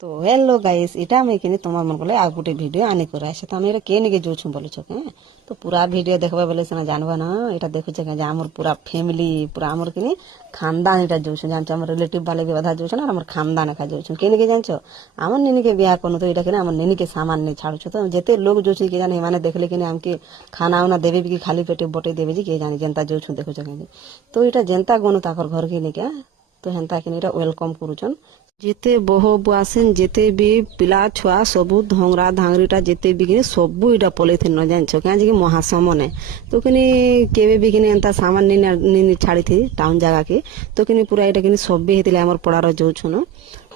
তো hello guys, এটা আমি কিনি তোমার মন কলে আর গোটে ভিডিও আনি করে আসে। তো আমি এটা কে নিকে যাচ্ছু বলছ কে? তো পুরা ভিডিও দেখবা বলে সিনা জানবা না। এটা দেখুছে কে যে আমার পুরা ফ্যামিলি পুরা আমার কিনি খানদান এটা যাচ্ছু, জানছো? আমার রিলেটিভ বালে भी অধা যাচ্ছু আর আমার খানদান একা যাচ্ছু। কে নিকে জানছো? আমার নিনিকে বিয়া করনো। তো এটা কিনা আমার নিনিকে সামান নেই ছাড়ছো। তো যেতে লোক যাচ্ছি কে জানে, মানে দেখলে কিনা আমাকে খানা উনা দেবে কি খালি পেটে বটে দেবে যে কে জানি যেনতা যাচ্ছু দেখুছে কে। তো এটা যেনতা গনু তাকর ঘর কে নিকে, তো হেନ୍ତା কিନି এটা ওয়েলকম କରୁଛନ୍। ଯେତେ ବୋହ ବୁଆସେନ୍ ଯେତେ ବି ପିଲା ଛୁଆ ସବୁ ଧଙ୍ଗରା ଧାଙ୍ଗରିଟା ଯେତେ ବି କିନି ସବୁ ଇଟା ପଲେଇଥିନ ଜାଣିଛ କାଁଯେ କି ମହାସମନେ। ତ କିନି କେବେ ବି କିନି ଏନ୍ତା ସାମାନ ନି ଛାଡ଼ିଥି ଟାଉନ୍ ଜାଗାକେ। ତ କିନି ପୁରା ଏଇଟା କିନି ସବେ ହେଇଥିଲେ ଆମର ପଡ଼ାର ଯୋଉଛୁନ।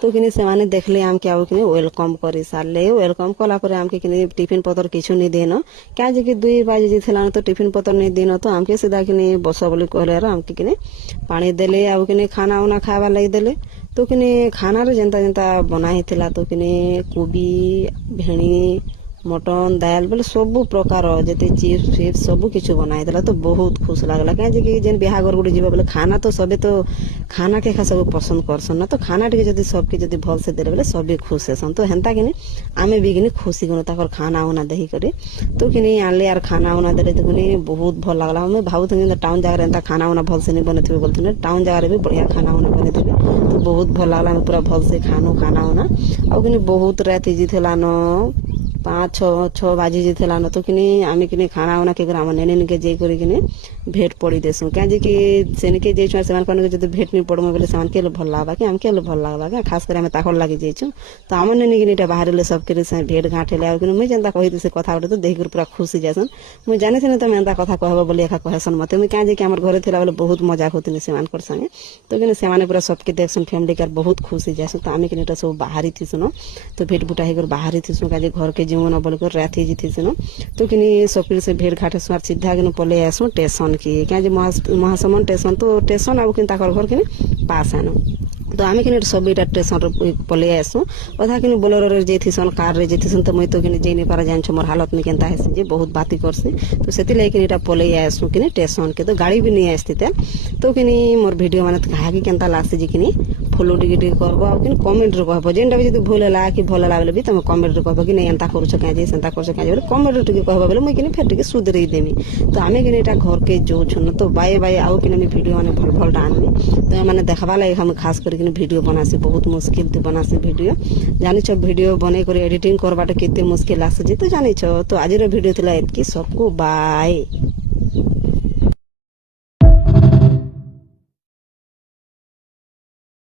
তো কিনি ସେମାନେ দেখলে আমকে আউ কিনি ওয়েলকম করে সারলে, ওয়েলকম কলা পরে আমকে কিনি টিফিন পতর কিছু নি দেন। কাজে কি 2 বাজে যেছিলাম তো টিফিন পতর নি দেন। তো আমকে সিধা কিনি বস বলি কহলে আর আমকে কিনি পানি দেলে আউ কিনি খানা উনা খাଇବା লাগি ଦେଲେ। তো কিনি ଖାନାରେ ଯେନ୍ତା ଯେନ୍ତା ବନା ହେଇଥିଲା ତ କିନି କୋବି ଭେଣି ମଟନ ଦାଲ ବୋଲେ ସବୁ ପ୍ରକାର ଯେତେ ଚିପ୍ସ ଫିପ୍ସ ସବୁ କିଛି ବନା ହେଇଥିଲା। ତ ବହୁତ ଖୁସି ଲାଗଲା କାଁଯେ କି ଯେନ୍ ବିହାଘର ଗୋଟେ ଯିବ ବୋଲେ ଖାନା ତ ସବେ ତ ଖାନା କେ ଖା ସବୁ ପସନ୍ଦ କରସନ୍ ନା। ତ ଖାନା ଟିକେ ଯଦି ସବକେ ଯଦି ଭଲସେ ଦେଲେ ବୋଲେ ସବେ ଖୁସି ହେସନ୍। ତ ହେନ୍ତା କିନି ଆମେ ବି କିନି ଖୁସି ଗନୁ ତାକର ଖାନା ଉନା ଦେହି କରି। ତ କିନି ଆନଲେ ଆର ଖାନା ଉନା ଦେଲେ ତ କିନି ବହୁତ ଭଲ ଲାଗଲା। ଆମେ ଭାବୁଥିନି ଯେ ଟାଉନ୍ ଜାଗାରେ ଏନ୍ତା ଖାନା ଉନା ଭଲସେ ନି ବନେଇଥିବେ ବୋଲଥିନେ, ଟାଉନ୍ ଜାଗାରେ ବି ବଢିଆ ଖାନା ଉନା ବନେଇଥିବେ। ତ ବହୁତ ଭଲ ଲାଗଲା, ଆମେ ପୁରା ଭଲସେ ଖାନୁ ଖାନା ଉନା। ଆଉ କିନି ବହୁତ ରାତି ହେଇଯାଇଥିଲା ନ 5-6 ବାଜି ଯାଇଥିଲା ନ। ତ କିନି ଆମେ କିନି ଖାନା ଉନା କେ ଆମର ନେନିକେ ଯାଇ କରି କିନି ଭେଟ ପଡ଼ି ଦେସୁଁ କାଁଯେ କି ସେନିକେ ଯାଇଛୁ ସେମାନଙ୍କୁ ଯଦି ଭେଟ ନି ପଡ଼ମୁ ବୋଲେ ସେମାନେ କେଲେ ଭଲ ଲାଗବା କି ଆମକେ ହେଲେ ଭଲ ଲାଗବା କି ଖାସ କରି ଆମେ ତାକର ଲାଗି ଯାଇଛୁ। ତ ଆମ ନେନିକିନି ଏଟା ବାହାରିଲେ ସବକେ ସେ ଭେଟ ଘାଟ ହେଲେ। ଆଉ କିନ୍ତୁ ମୁଇଁ ଯେନ୍ତା କହିଥିଲି ସେ କଥା ଗୋଟେ ତ ଦେଖିକରି ପୁରା ଖୁସି ଯାଇସନ୍। ମୁଇଁ ଜାଣିଥିନି ତମେ ଏନ୍ତା କଥା କହିବ ବୋଲି ଏକା କହେସନ୍ ମତେ। ମୁଇଁ କାଁଯେ କି ଆମର ଘରେ ଥିଲା ବେଲେ ବହୁତ ମଜା କରୁଥିଲି ସେମାନଙ୍କର ସାଙ୍ଗେ। ତ କିନ୍ତୁ ସେମାନେ ପୁରା ସବକେ ଦେଖସନ୍ ଫ୍ୟାମିଲି କାର ବହୁତ ଖୁସି ଯାଇସନ୍। ତ ଆମେ କିନି ଏଟା ସବୁ ବାହାରି ଥିସୁନ। ତ ଭେଟ ବୁଟା ହେଇକରି ବାହାରି ଥିସୁଁ କାଁଯେ ଘରକେ ଯିମୁ ନ ବୋଲିକରି ରାତି ହେଇଥିସୁନ। ତ କିନି ସକିଲ ସେ ଭେଟ ଘାଟ ସୁଆର ସିଧା କିନି ପଲେଇ ଆସୁଁ ଷ୍ଟେସନ କି କାଁଯେ ମହାସମନ ଷ୍ଟେସନ। ତ ଷ୍ଟେସନ ଆଉ କିନି ତାକର ଘର କିନି ପାସ୍ ଆନୁ। তো আমি কিনি সব এটা স্টেশনরে পলাই আসুঁ। অধা কিনি ବୋଲେରୋରେ ଯାଇଥିସନ୍, କାରରେ ଯାଇଥିସନ୍। ତ ମୁଇଁ ତ କିନି ଯାଇ ନି ପାରେ, ଜାଣିଛ ମୋর ହାଲତ ନି କେନ୍ତା ହେସି ଯେ ବହୁତ ବାତି করସି। তো ସେଥିଲାଗି କିନି এটা পলাই আসুঁ কিনি স্টেশনকে। তো গাড়ি ବି নিয়ে আসতিতে। তো কিনি মোর ভিডিও মানে কাহাকে কেନ୍তা লাগছে যে কিনি ফলো ଟିକେ ଟିକେ করব। ଆଉ কিনি কমেন্টরে কহব যেনটা ବି যদি ভুল ହେଲା କି ଭଲ ହେଲା ବେଲେ ବି ତମେ কমেন্টরে কহব କି ନାଇଁ ଏନ୍ତା କରୁଛ କାଁଜେ ସେନ୍ତା କରୁଛ କାଁଜେ ବେଲେ কমেন্টরে ଟିକେ কহব ବେଲେ ମୁଇଁ কিনি ফের ଟିକେ সুধরেই দেমি। তো আমি কিনি এটা ঘরকে যাଉଛୁন। তো বাই বাই ଆଉ কিনি আমি ভিডিও মানে ভাল ভালটা আনমি। তো মানে দেখবা লাগি আমি খাস করে কিনি ভিডিও বনাସି, ବହୁତ মুশকিল তে বনাସି ভিডিও। জানিছ ভিডিও বনাই করে এডিটিং করবাটা কেতে মুশকিল আসছে যে, তো জানিছ। তো আজির ভিডিও ଥିଲା এতকি। সবকু বাই।